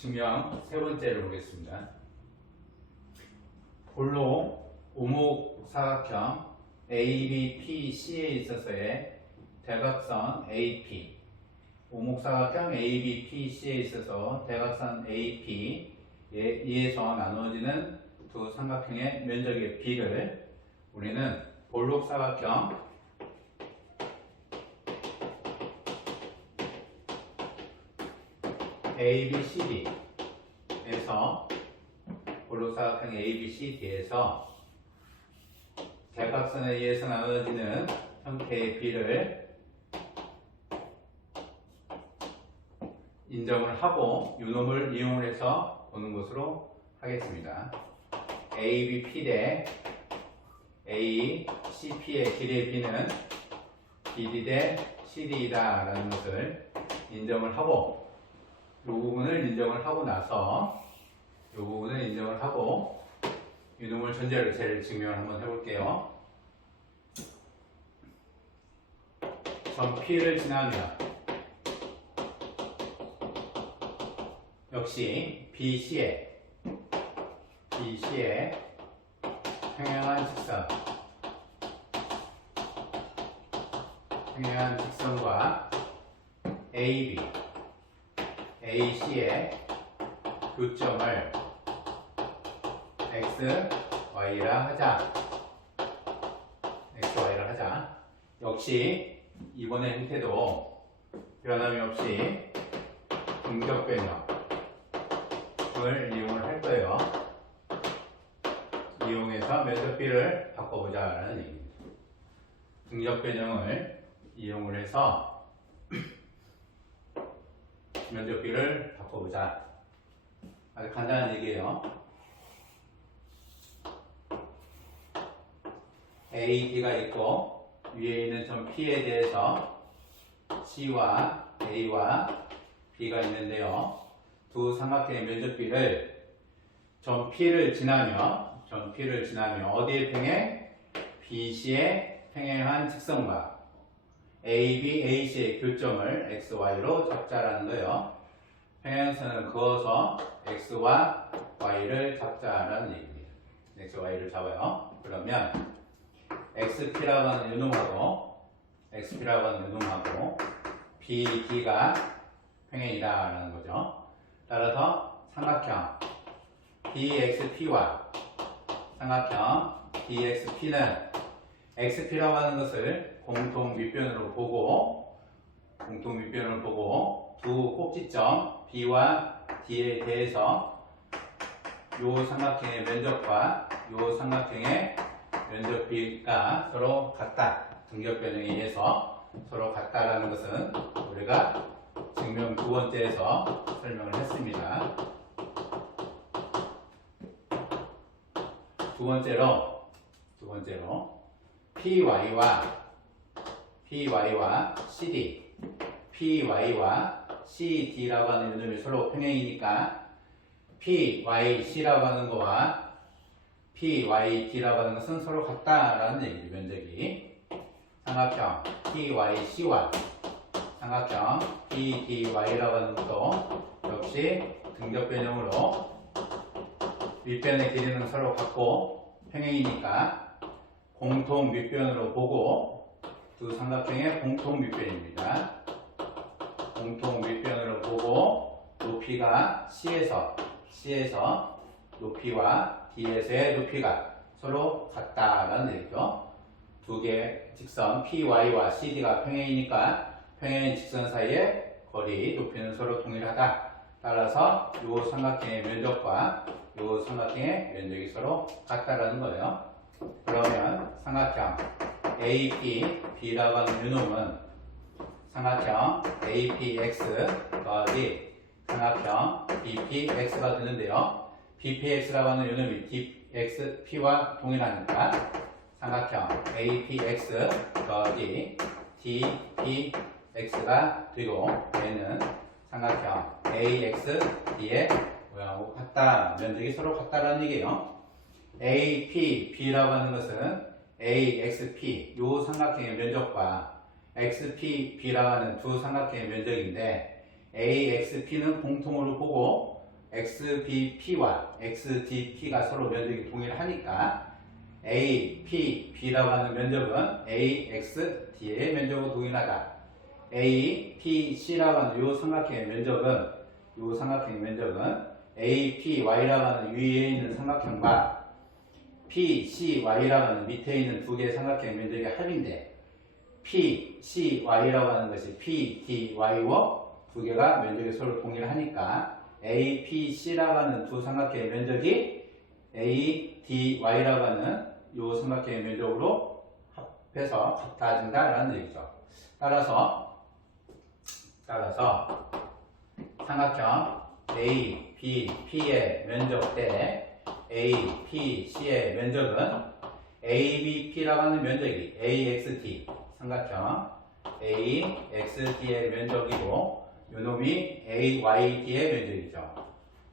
증명 세 번째를 보겠습니다. 볼록 오목사각형 ABPC에 있어서의 대각선 AP, 오목사각형 ABPC에 있어서 대각선 AP에 의해서 나누어지는 두 삼각형의 면적의 B를 우리는 볼록사각형 ABCD에서 볼록사각형 ABCD에서 대각선에 의해서 나누어지는 형태의 B를 인정을 하고 유놈을 이용해서 보는 것으로 하겠습니다. ABP 대 ACP의 길이의 B는 BD 대 CD이다 라는 것을 인정을 하고 이 부분을 인정을 하고 나서 이 부분을 인정을 하고 유놈을 전제로 제를 증명을 한번 해볼게요. 점 P를 지나면 역시 BC에 평행한 직선과 AC의 교점을 XY라 하자. 역시 이번의 형태도 변함이 없이 등적 변형을 이용을 할 거예요. 이용해서 면적 B를 바꿔보자라는 얘기입니다. 등적 변형을 이용을 해서 면적 B를 바꿔보자. 아주 간단한 얘기예요. A, D가 있고 위에 있는 점 P에 대해서 C와 A와 B가 있는데요. 두 삼각형의 면적 B를 점 P를 지나며 어디에 평행? BC에 평행한 직선과 AB, AC의 교점을 XY로 잡자라는 거예요. 평행선을 그어서 X와 Y를 잡자라는 얘기입니다. XY를 잡아요. 그러면 XP라고 하는 유놈하고 BD가 평행이다라는 거죠. 따라서 삼각형 BXP와 삼각형 BXP는 XP라고 하는 것을 공통 밑변으로 보고 두 꼭지점 B와 D에 대해서 이 삼각형의 면적과 이 삼각형의 면적 B가 서로 같다. 등적 변형에 의해서 서로 같다라는 것은 우리가 증명 두 번째에서 설명을 했습니다. 두 번째로 PY와 CD라고 하는 이놈이 서로 평행이니까 PYC라고 하는 거와 PYD라고 하는 것은 서로 같다라는 얘기죠. 면적이 삼각형 PYC와 삼각형 PDY라고 하는 것도 역시 등적 변형으로 밑변의 길이는 서로 같고 평행이니까 공통 밑변으로 보고 두 삼각형의 공통 밑변입니다. 공통 밑변으로 보고 높이가 C에서 높이와 D에서의 높이가 서로 같다라는 얘기죠. 두 개 직선 PY와 CD가 평행이니까 평행 직선 사이의 거리 높이는 서로 동일하다. 따라서 이 삼각형의 면적과 이 삼각형의 면적이 서로 같다라는 거예요. 그러면 삼각형 APB라고 하는 유놈은 삼각형 APX 더하기 삼각형 BPX가 되는데요. BPX라고 하는 유놈이 DXP와 동일하니까 삼각형 APX 더하기 DPX가 되고 얘는 삼각형 AXD의 모양하고 같다. 면적이 서로 같다라는 얘기예요. APB라고 하는 것은 AXP 이 삼각형의 면적과 XPB라고 하는 두 삼각형의 면적인데 AXP는 공통으로 보고 XBP와 XDP가 서로 면적이 동일하니까 A, P, B라고 하는 면적은 A, X, D의 면적과 동일하다. A, P, C라고 하는 요 삼각형의 면적은 A, P, Y라고 하는 위에 있는 삼각형과 P, C, Y라고 하는 밑에 있는 두 개의 삼각형의 면적이 합인데 P, C, Y라고 하는 것이 P, D, Y와 두 개가 면적이 서로 동일하니까 A, P, C라고 하는 두 삼각형의 면적이 A, D, Y라고 하는 요 삼각형의 면적으로 합해서 같아진다라는 얘기죠. 따라서 삼각형 A, B, P의 면적 대 A, P, C의 면적은 A, B, P라고 하는 면적이 A, X, D 삼각형 A, X, D의 면적이고 요놈이 A, Y, D의 면적이죠.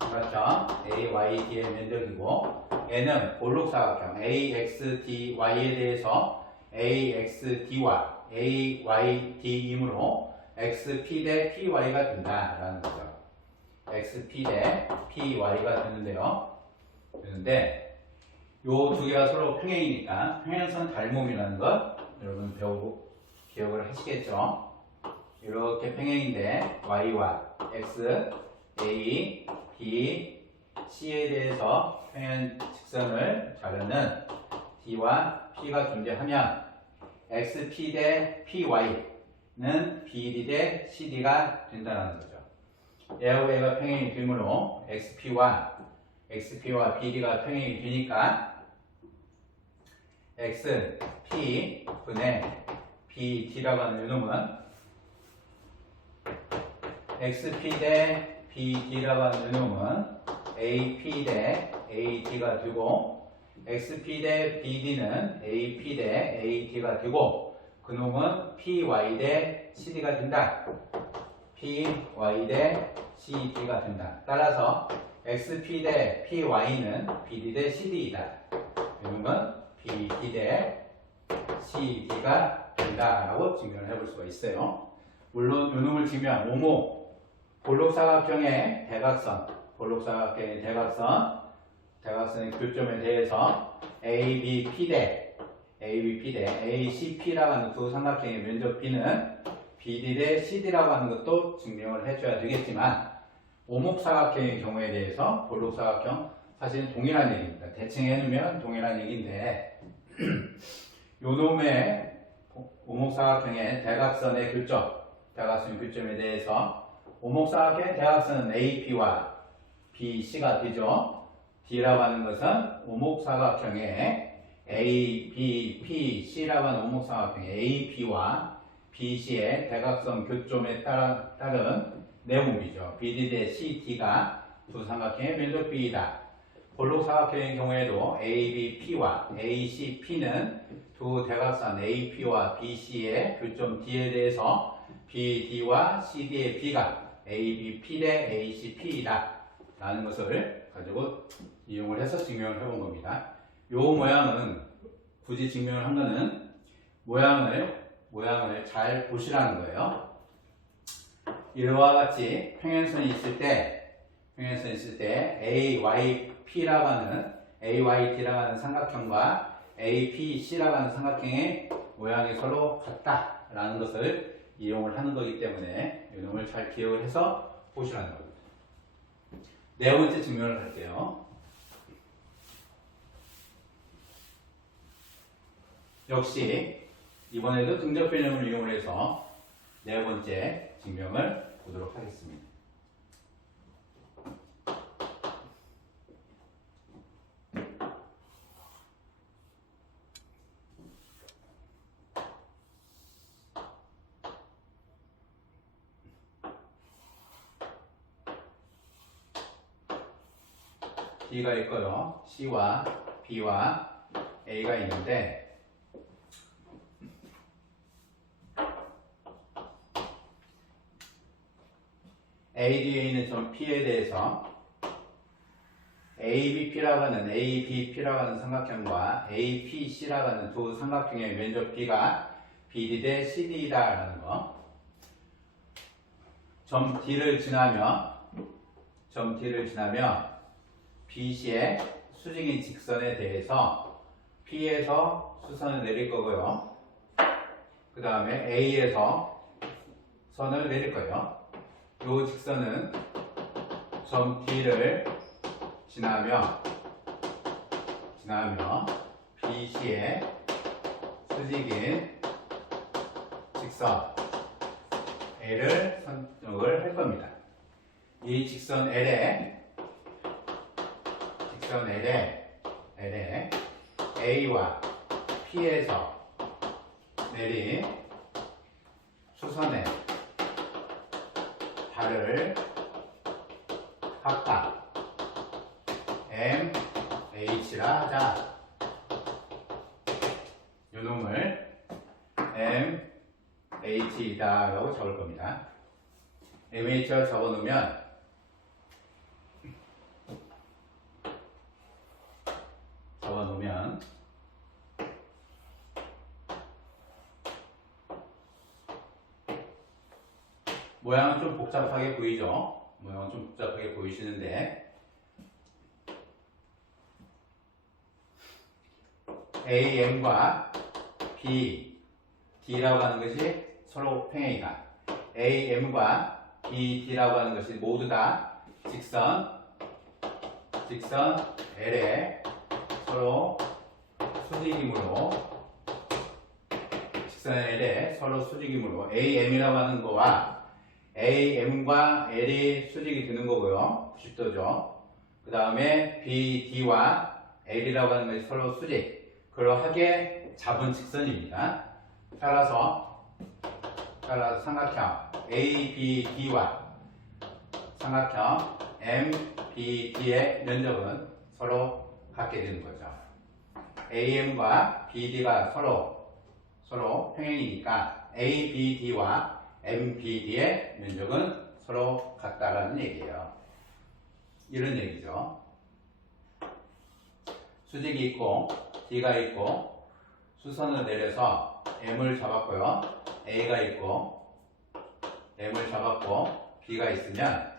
삼각형 A, Y, D의 면적이고 얘는 볼록사각형 A, X, D, Y에 대해서 A, X, D와 A, Y, D이므로 XP 대 PY가 된다라는 거죠. XP 대 PY가 되는데 요 두 개가 서로 평행이니까 평행선 닮음이라는 것 여러분 배우고 기억을 하시겠죠? 이렇게 평행인데 Y와 X, A, B, C에 대해서 평행 직선을 자르는 D와 P가 존재하면 XP 대 PY는 BD 대 CD가 된다는 거죠. 얘하고 얘가 평행이 되므로 XP와 BD가 평행이 되니까 XP 분의 BD라고 하는 요놈은 XP 대 BD라고 하는 요놈은 AP 대 AD가 되고 XP 대 BD는 AP 대 AD가 되고 그놈은 PY 대 CD가 된다. PY 대 CD가 된다. 따라서 XP 대 PY는 BD 대 CD이다. 요놈은 BD 대 CD가 된다라고 증명을 해볼 수가 있어요. 물론 요놈을 증명한 오목 볼록사각형의 대각선의 교점에 대해서 ABP 대 ACP라고 하는 두 삼각형의 면적 B는 BD 대 CD라고 하는 것도 증명을 해줘야 되겠지만 오목사각형의 경우에 대해서 볼록사각형 사실은 동일한 얘기입니다. 대칭 해놓으면 동일한 얘기인데 요놈의 오목사각형의 대각선의 교점에 대해서 오목사각형의 대각선은 AP와 BC가 되죠. D라고 하는 것은 오목사각형의 A, B, P, C라고 하는 오목사각형의 AP와 BC의 대각선 교점에 따른 내목이죠. BD 대 CD가 두 삼각형의 면적 B이다. 볼록사각형의 경우에도 ABP와 ACP는 두 대각선 AP와 BC의 교점 D에 대해서 BD와 CD의 B가 ABP 대 ACP이다 라는 것을 가지고 이용을 해서 증명을 해본 겁니다. 요 모양은 굳이 증명을 한 거는 모양을 잘 보시라는 거예요. 이와 같이 평행선이 있을 때 AYP라고 하는 AYD라고 하는 삼각형과 APC라고 하는 삼각형의 모양이 서로 같다라는 것을 이용을 하는 거기 때문에 이놈을 잘 기억을 해서 보시라는 겁니다. 네 번째 증명을 할게요. 역시 이번에도 등적 변형을 이용해서 네 번째 증명을 보도록 하겠습니다. D가 있고요. C와 B와 A가 있는데 AD에 있는 점 P에 대해서 ABP라고 하는 삼각형과 APC라고 하는 두 삼각형의 면적 B가 BD 대 CD이다 라는 거. 점 D를 지나면 점 T를 지나면 BC의 수직인 직선에 대해서 P에서 수선을 내릴 거고요. 그 다음에 A에서 선을 내릴 거예요. 이 직선은 점 T를 지나며 BC의 수직인 직선 L을 선택을 할 겁니다. 이 직선 L에 A와 P에서 내린 수선의 발을 각각 M, H라 하자. 요놈을 M, H이다 라고 적을 겁니다. MH를 적어놓으면 모양은 좀 복잡하게 보이죠? 모양은 좀 복잡하게 보이시는데 AM과 B, D라고 하는 것이 서로 평행이다. AM과 B, D라고 하는 것이 모두 다 직선 L에 서로 수직이므로 AM이라고 하는 거와 AM과 L이 수직이 되는 거고요. 90도죠. 그 다음에 B, D와 L이라고 하는 것이 서로 수직. 그러하게 잡은 직선입니다. 따라서 삼각형 ABD와 삼각형 MBD의 면적은 서로 같게 되는 거죠. AM과 BD가 서로 평행이니까 ABD와 MBD의 면적은 서로 같다라는 얘기예요. 이런 얘기죠. 수직이 있고 D가 있고 수선을 내려서 M을 잡았고요. A가 있고 M을 잡았고 B가 있으면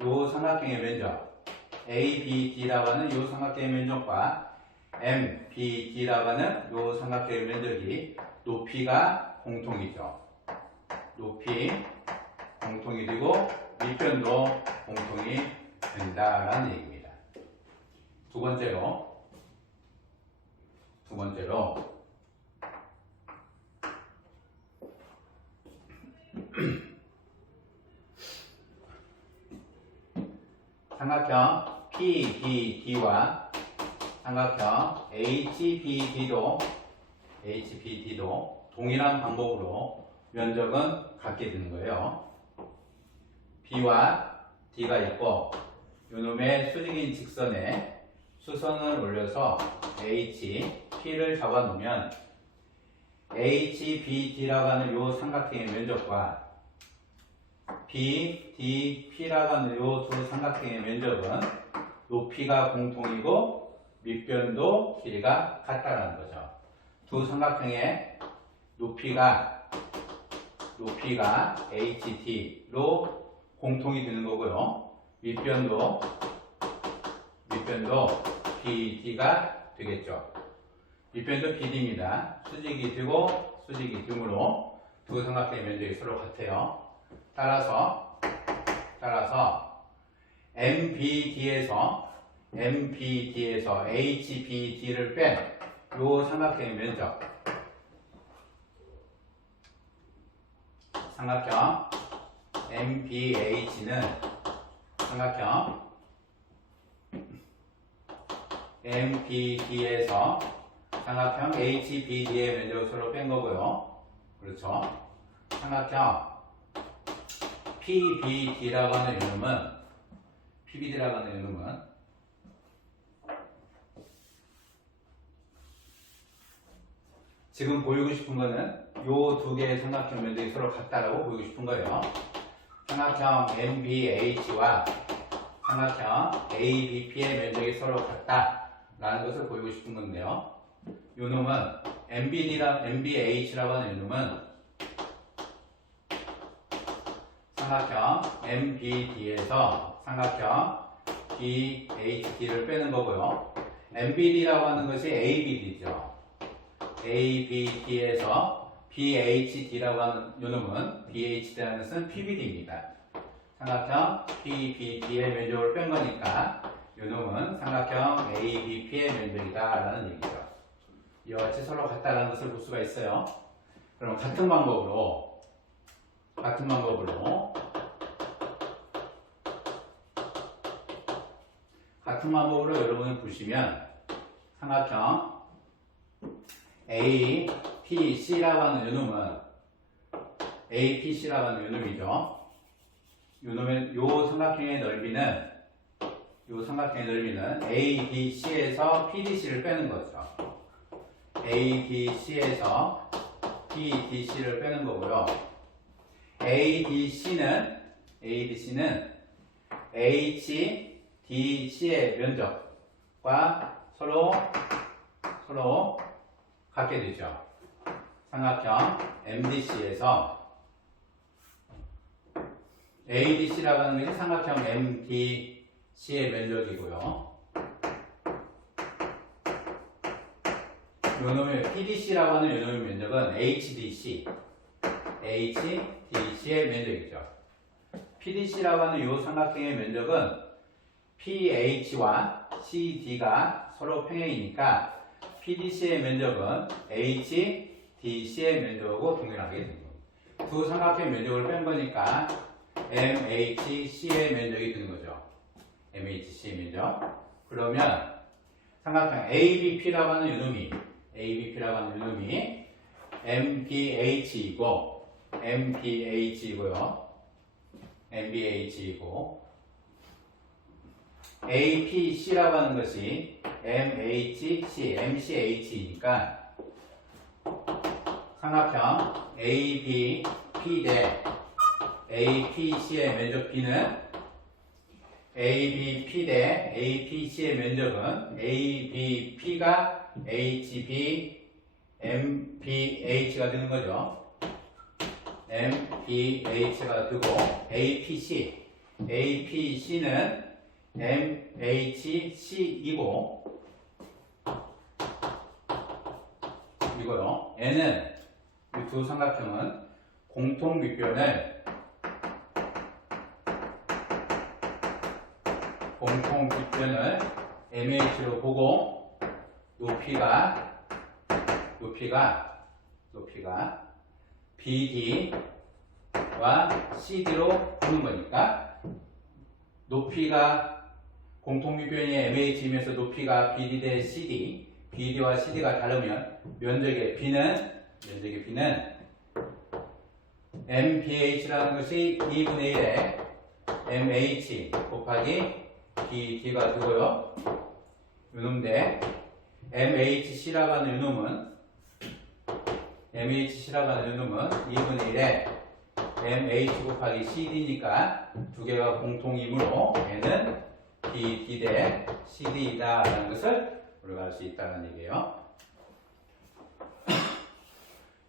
이 삼각형의 면적 ABD라고 하는 이 삼각형의 면적과 MBD라고 하는 이 삼각형의 면적이 높이가 공통이죠. 높이 공통이 되고 밑변도 공통이 된다라는 얘기입니다. 두 번째로 삼각형 PBD와 삼각형 HBD도 동일한 방법으로 면적은 같게 되는 거예요. B와 D가 있고 요놈의 수직인 직선에 수선을 올려서 H, P를 잡아놓으면 HBD라고 하는 요 삼각형의 면적과 BDP라고 하는 요 두 삼각형의 면적은 높이가 공통이고 밑변도 길이가 같다라는 거죠. 두 삼각형의 높이가 HT로 공통이 되는 거고요. 밑변도 BD가 되겠죠. 밑변도 BD입니다. 수직이 되고 수직이 됨으로 두 삼각형의 면적이 서로 같아요. 따라서 MBD에서 HBD를 뺀 요 삼각형의 면적 삼각형 MBH는 삼각형 MBD에서 삼각형 HBD의 면적을 서로 뺀 거고요. 그렇죠. 삼각형 PBD라고 하는 이놈은 지금 보이고 싶은 거는 요 두 개의 삼각형 면적이 서로 같다라고 보이고 싶은 거예요. 삼각형 MBH와 삼각형 ABP의 면적이 서로 같다라는 것을 보이고 싶은 건데요. 요 놈은 MBH라고 하는 이 놈은 삼각형 MBD에서 삼각형 BHD를 빼는 거고요. MBD라고 하는 것이 ABD죠. ABD에서 BHD라고 하는 요놈은 BHD라는 것은 PBD입니다. 삼각형 PBD의 면적을 뺀 거니까 요놈은 삼각형 ABP의 면적이다 라는 얘기죠. 이와 같이 서로 같다라는 것을 볼 수가 있어요. 그럼 같은 방법으로 여러분이 보시면 삼각형 APC라고 하는 요놈은 APC라고 하는 요놈이죠. 요 삼각형의 넓이는 ADC에서 PDC를 빼는 거죠. ADC에서 PDC를 빼는 거고요. ADC는 HDC의 면적과 서로 같게 되죠. 삼각형 MDC에서 ADC라고 하는 것이 삼각형 MDC의 면적이고요. 요놈의 PDC라고 하는 요놈의 면적은 HDC의 면적이죠. PDC라고 하는 요 삼각형의 면적은 PH와 CD가 서로 평행이니까 PDC의 면적은 HDC의 면적하고 동일하게 됩니다. 두 삼각형의 면적을 뺀 거니까 MHC의 면적이 되는 거죠. MHC의 면적. 그러면 삼각형 ABP라고 하는 요놈이 MBH이고요. APC라고 하는 것이 MCH이니까 삼각형 ABP 대 APC의 면적 B는 ABP 대 APC의 면적은 ABP가 HB MPH가 되는 거죠. MPH가 되고 APC는 MHC이고요. N은 이 두 삼각형은 공통 밑변을 MH로 보고 높이가 BD와 CD로 보는 거니까 높이가 공통미변이 MH이면서 높이가 BD 대 CD, BD와 CD가 다르면 면적의 B는 MPH라는 것이 2분의 1의 MH 곱하기 BD가 되고요. 요놈인데 MHC라고 하는 요놈은 2분의 1의 MH 곱하기 CD니까 두 개가 공통이므로 N은 BD 대 CD이다 라는 것을 우리가 알 수 있다는 얘기예요.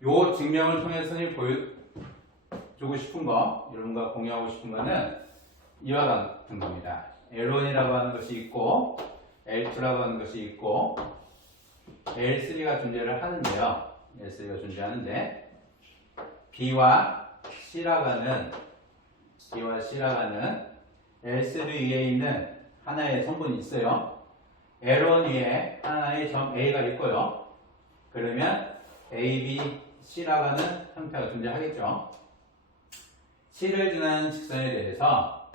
요 증명을 통해서 선생님이 보여주고 싶은 거, 여러분과 공유하고 싶은 거는 이와 같은 겁니다. L1이라고 하는 것이 있고 L2라고 하는 것이 있고 L3가 존재를 하는데요. L3가 존재하는데 B와 C라고 하는 L3 위에 있는 하나의 성분이 있어요. L1 위에 하나의 점 A가 있고요. 그러면 A, B, C라고 하는 형태가 존재하겠죠. C를 지나는 직선에 대해서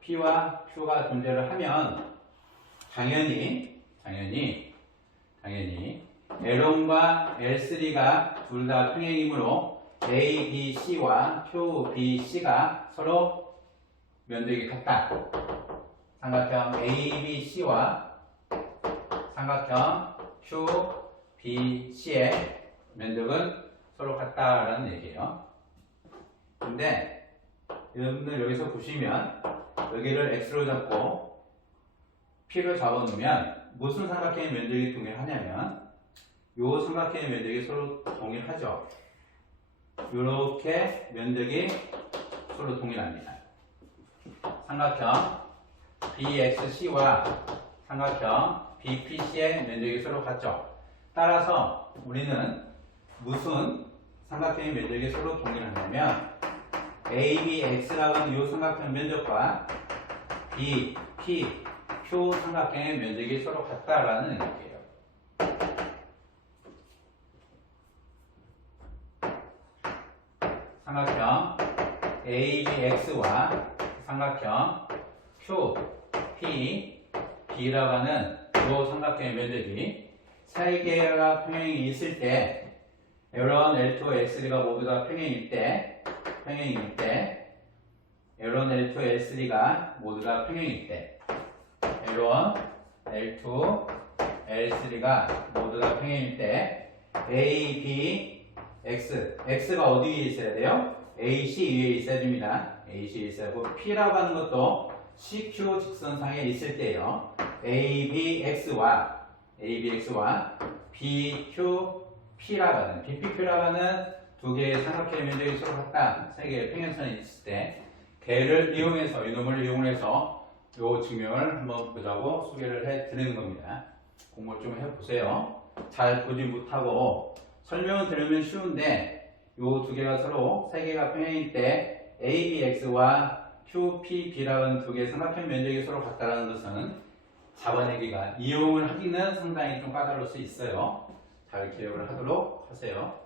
P와 Q가 존재를 하면 당연히 L1과 L3가 둘 다 평행이므로 A, B, C와 Q, B, C가 서로 면적이 같다. 삼각형 A, B, C와 삼각형 Q, B, C의 면적은 서로 같다라는 얘기예요. 근데 여러분들 여기서 보시면 여기를 X로 잡고 P를 잡아놓으면 무슨 삼각형의 면적이 동일하냐면 요 삼각형의 면적이 서로 동일하죠. 이렇게 면적이 서로 동일합니다. 삼각형 BXC와 삼각형 BPC의 면적이 서로 같죠. 따라서 우리는 무슨 삼각형의 면적이 서로 동일하냐면 ABX라고 하는 이 삼각형 면적과 BPQ 삼각형의 면적이 서로 같다라는 의미예요. 삼각형 ABX와 삼각형 QPB라고 하는 이 삼각형의 면적이 세 개가 평행이 있을 때 L1, L2, L3가 모두 다 평행일 때 L1, L2, L3가 모두 다 평행일 때 L1, L2, L3가 모두 다 평행일 때 A, B, X X가 어디에 있어야 돼요? AC 위에 있어야 됩니다. AC 위에 있어야 하고 P라고 하는 것도 CQ 직선상에 있을 때요. ABX와 BQP라고 하는 BPQ라고 하는 두 개의 삼각형의 면적이 서로 같다. 세 개의 평행선이 있을 때 걔를 이용해서 이놈을 이용해서 요 증명을 한번 보자고 소개를 해 드리는 겁니다. 공부를 좀 해보세요. 잘 보지 못하고 설명을 들으면 쉬운데 요 두 개가 서로 세 개가 평행일 때 ABX와 QPB라는 두 개의 삼각형 면적이 서로 같다는 것은 잡아내기가 이용을 하기는 상당히 좀 까다로울 수 있어요. 잘 기억을 하도록 하세요.